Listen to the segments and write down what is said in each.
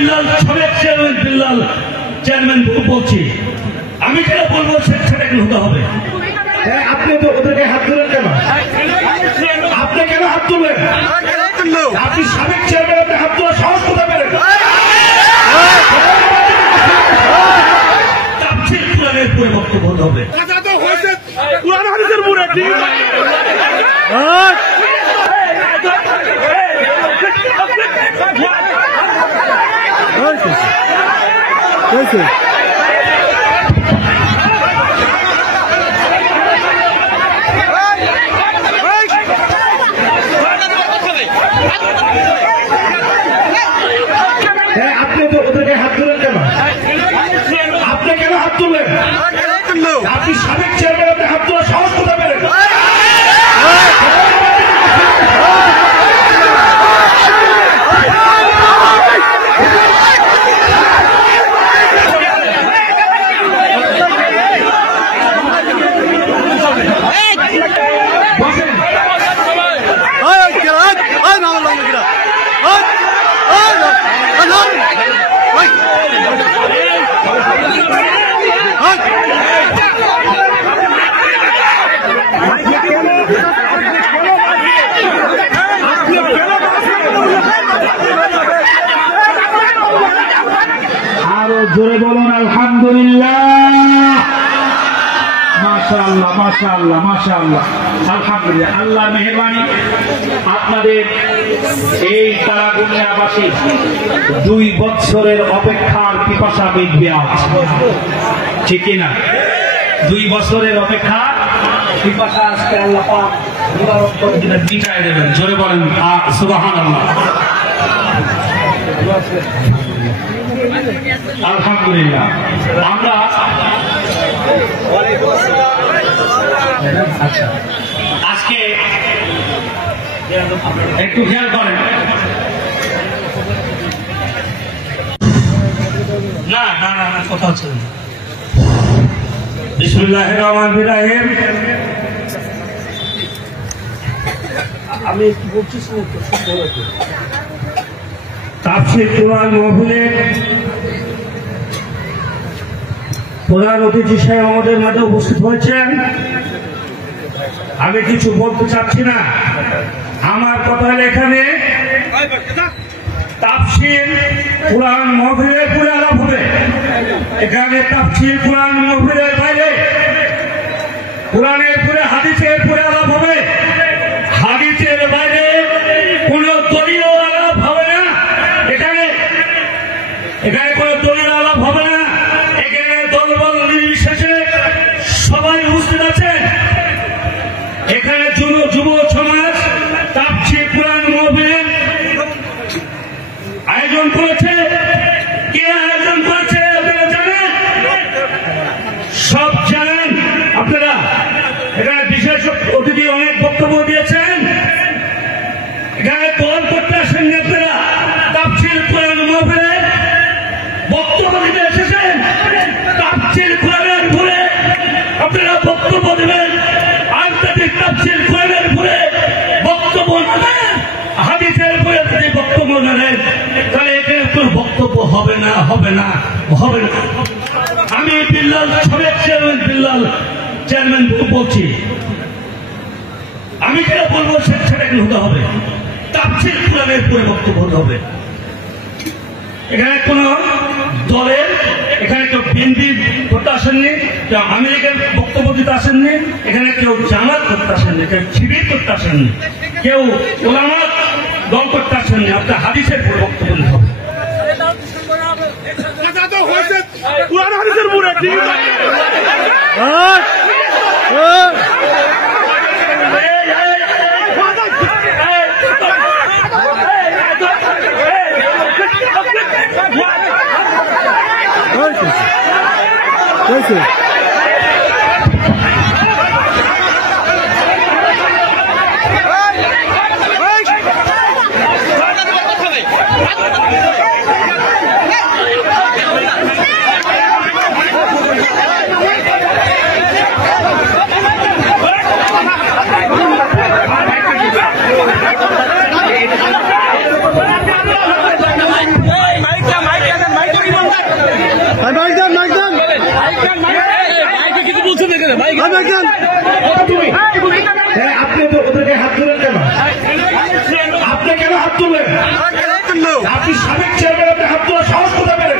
বিল্লাল সাবেক chairman Billal chairman বলছি, আমি যেটা বলবো সেটা হতে হবে। আপনি তো ওদেরকে হাত তুলেন কেন? আপনি কেন হাত তুললেন? আপনি সাবেক চেয়ারম্যান, আপনি হাত তোলার সাহস কোথায় পেলেন? কোরআনের উপরে বক্তব্য হতে হবে। আপনি তো ওদেরকে হাত তুলেন কেন? আপনি কেন হাত তুললেন? আপনি সাবেক চেয়ারম্যান, আপনি হাত তোলার সাহস কোথায় পেলেন? আরো জোরে বলুন আলহামদুলিল্লাহ। মাশাআল্লাহ মাশাআল্লাহ মাশাআল্লাহ, আলহামদুলিল্লাহ। আল্লাহ মেহেরবানি, আপনাদের এই তারাগুনিয়াবাসী 2 বছরের অপেক্ষার পিপাসা মিটবে আজ, ঠিক কিনা? 2 বছরের অপেক্ষা পিপাসা আজকে আল্লাহ পাক মিটায় দেবেন। জোরে বলেন সুবহানাল্লাহ। আলহামদুলিল্লাহ। আমরা আজকে একটু খেয়াল করেন, না না না না কথা হচ্ছে। বিসমিল্লাহির রহমানির রহিম। আমি একটু বলছি, তাফসীর কোরআন মাহফিলে প্রধান অতিথি সাহেব আমাদের মাঝে উপস্থিত হয়েছেন। আমি কিছু বলতে চাচ্ছি না, আমার কথা এখানে তাফসীর কোরআন মাহফিলের পুরো আলাপ হবে। এখানে তাফসীর কোরআন মাহফিলের বাইরে কোরআনের পুরো হাদিসের পুরো আলাপ হবে। হাদিসের বাইরে কোন দলীয় আলাপ হবে না। এখানে কোন দলীয় আলাপ হবে না। এখানে দলবল নির্বিশেষে সবাই উপস্থিত আছেন। এখানে যুব সমাজ তাফসীর কোরআন মাহফিলের আয়োজন করেছে। কে আয়োজন করেছে আপনারা জানেন? সব জানেন আপনারা। এখানে বিশেষ অতিথি অনেক বক্তব্য দিয়েছেন। এখানে দল করতে আসেননি আপনারা, তাফসীর কোরআন মাহফিলে বক্তব্য দিতে এসেছেন। তাফসীর কোরআনের উপরে আপনারা বক্তব্য দেবেন। আর যদি তাফসীর কোরআনের উপরে বক্তব্য না দেন, হাদিসের উপরে যদি বক্তব্য না দেন, তাহলে এখানে কোনো বক্তব্য হবে না হবে না হবে না। আমি বিল্লাল সাবেক চেয়ারম্যান বিল্লাল চেয়ারম্যান বলছি, আমি যেটা বলবো সেটা হতে হবে। তাফসীর কোরআনের উপরে বক্তব্য হতে হবে। এখানে কোন দলের, এখানে কেউ বিএনপি করতে আসেননি, কেউ আমেরিকার বক্তব্য দিতে আসেননি, এখানে কেউ জামাত করতে আসেননি, কেউ শিবির করতে আসেননি, কেউ ওলামা দল করতে আসেননি। আপনার হাদিসের উপরে বক্তব্য দিতে হবে। মাইকটা আপনি তো ওদেরকে হাত তুলেন কেন? আপনি কেন হাত তুললেন? আপনি সাবেক চেয়ারম্যান, আপনি হাত তোলার সাহস কোথায় পেলেন?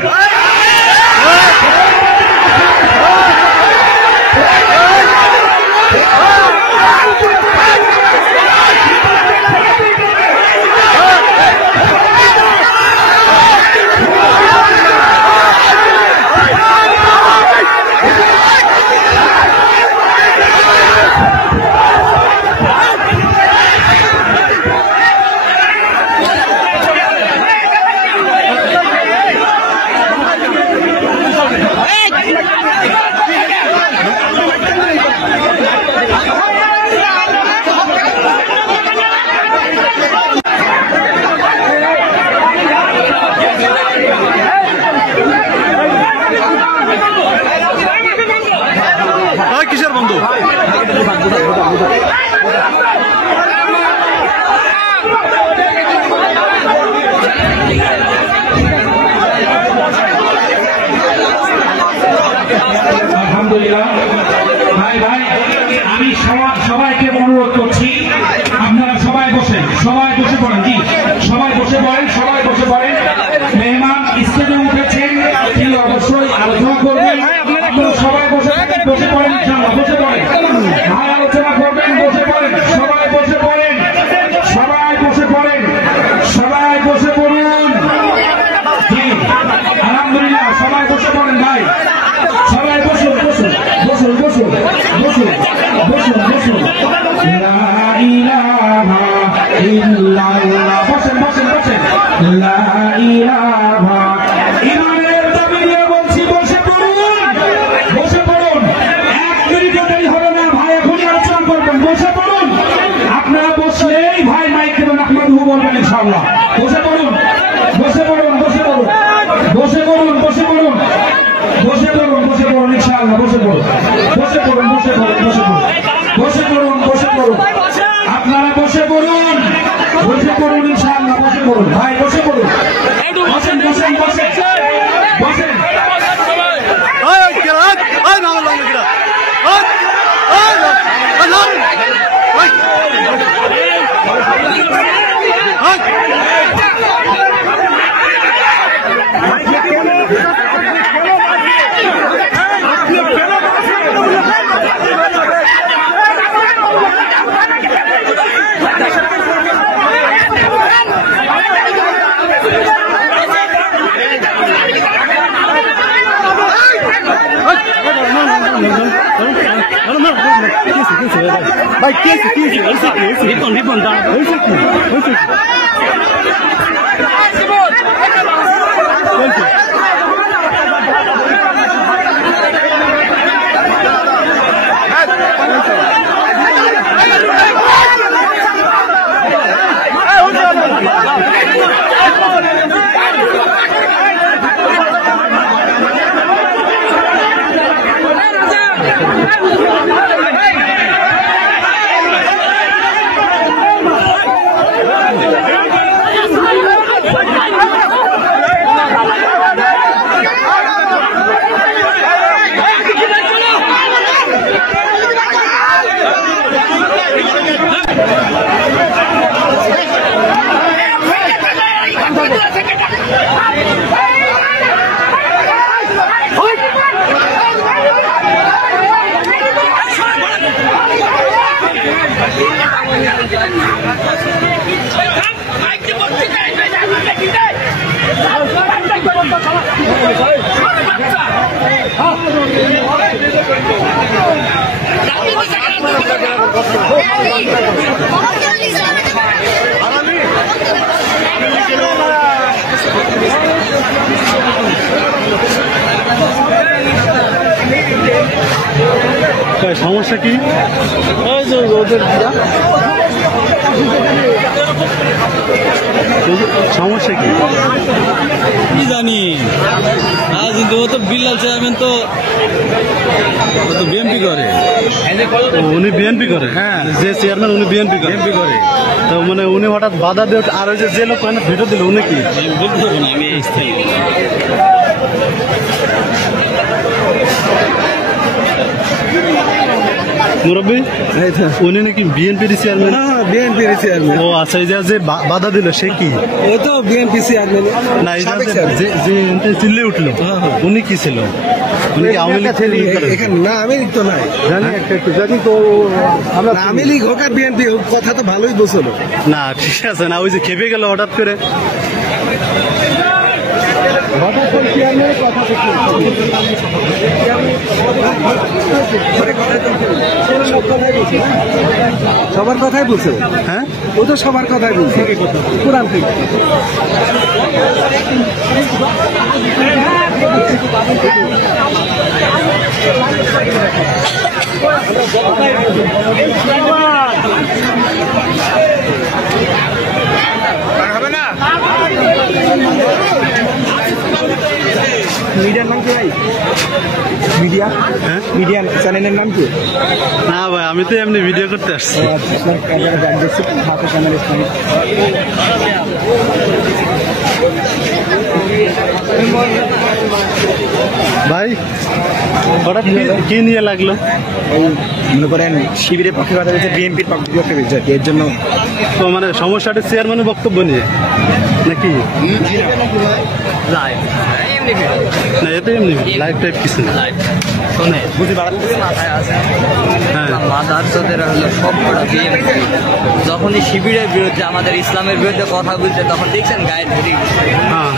কিসের বন্ধু? আলহামদুলিল্লাহ। ভাই ভাই, আমি সবাইকে অনুরোধ করছি, আপনারা সবাই বসে পড়েন। জি, সবাই বসে পড়েন, সবাই বসে পড়েন। মেহমান স্টেজে উঠেছেন, তিনি অবশ্যই আলোচনা করবেন। আপনারা সবাই বসে পড়েন, ইনশাআল্লাহ বসে পড়েন। ভাই আলোচনা করবেন, বসে পড়েন, সবাই বসে পড়েন, সবাই বসে পড়েন, সবাই বসে পড়ুন। জি, আলহামদুলিল্লাহ, সবাই বসে পড়েন ভাই, সবাই বসুন বসুন বসুন বসুন বসুন বসুন বসুন। লা ইলাহা ইল্লাল্লাহ। বসেন বসেন বসেন। লা ইলাহা, ইমানের দাবি নিয়ে বলছি, বসে পড়ুন, বসে পড়ুন। এক মিনিটও দেরি হবে না ভাই, এখনই আলোচনা করবেন। বসে পড়ুন, আপনারা বসলেই ভাই মাইক দেবেন, আহমদুহু বলবেন ইনশাআল্লাহ। বসে পড়ুন, বসে পড়ুন, বসে পড়ুন, বসে পড়ুন, বসে পড়ুন, বসে পড়ুন, বসে পড়ুন ইনশাআল্লাহ। বসে পড়ুন, বসে পড়ুন, বসে পড়ুন, বসে পড়ুন, বসে পড়ুন, বসে পড়ুন। আপনারা বসে পড়ুন, বসে পড়ুন ইনশাআল্লাহ। বসে পড়ুন ভাই, বসে পড়ুন, বসেন বসেন বসেন বসেন। ভাই কি রিপন রিপন হয়েছে কি হয়েছে কি? সমস্যা কি? ওদের সমস্যা কি জানি আজ কিন্তু ও তো বিল্লাল চেয়ারম্যান তো বিএনপি করে, উনি বিএনপি করে। হ্যাঁ, যে চেয়ারম্যান উনি বিএনপি করে। তো মানে উনি হঠাৎ বাধা দিয়ে আর ওই যে লোক ভিডিও দিল উনি কি বলতে পারবো না, আমি স্থায়ী মুরব্বী উনি নাকি বিএনপির চেয়ারম্যান। BNP chairman. ও আচ্ছা, এই যে বাধা দিল সে কি? ও তো বিএনপি চেয়ারম্যান। না, এই যে চিল্লে উঠলো উনি কি ছিল? উনি কি আওয়ামী লীগ থেকে এখানে না, আওয়ামী লীগ তো নাই, জানি তো আমরা আওয়ামী লীগ হোক আর বিএনপি হোক, কথা তো ভালোই বলছিল। না ঠিক আছে না, ওই যে খেপে গেল হঠাৎ করে। সবার কথাই বলছে। হ্যাঁ, ও তো সবার কথাই বলছে কোরআন থেকে। মিডিয়ার নাম কি ভাই? মিডিয়া, হ্যাঁ মিডিয়া চ্যানেলের নাম কি? না ভাই, আমি তো এমনি ভিডিও করতে আসছি। ভাই হঠাৎ কি নিয়ে লাগলো? মনে করেন শিবিরের পক্ষে কথা বলছে, বিএনপির পক্ষে কথা বলছে, এর জন্য। তো মানে সমস্যাটা চেয়ারম্যানের বক্তব্য নিয়ে নাকি? না, এতে এমনি লাইভ টাইপ কিছু না। মাদারদের হলো সবকটা বিএনপি। যখনই শিবিরের বিরুদ্ধে, আমাদের ইসলামের বিরুদ্ধে কথা বলছে, তখন দেখছেন গায়ে ধরে। হ্যাঁ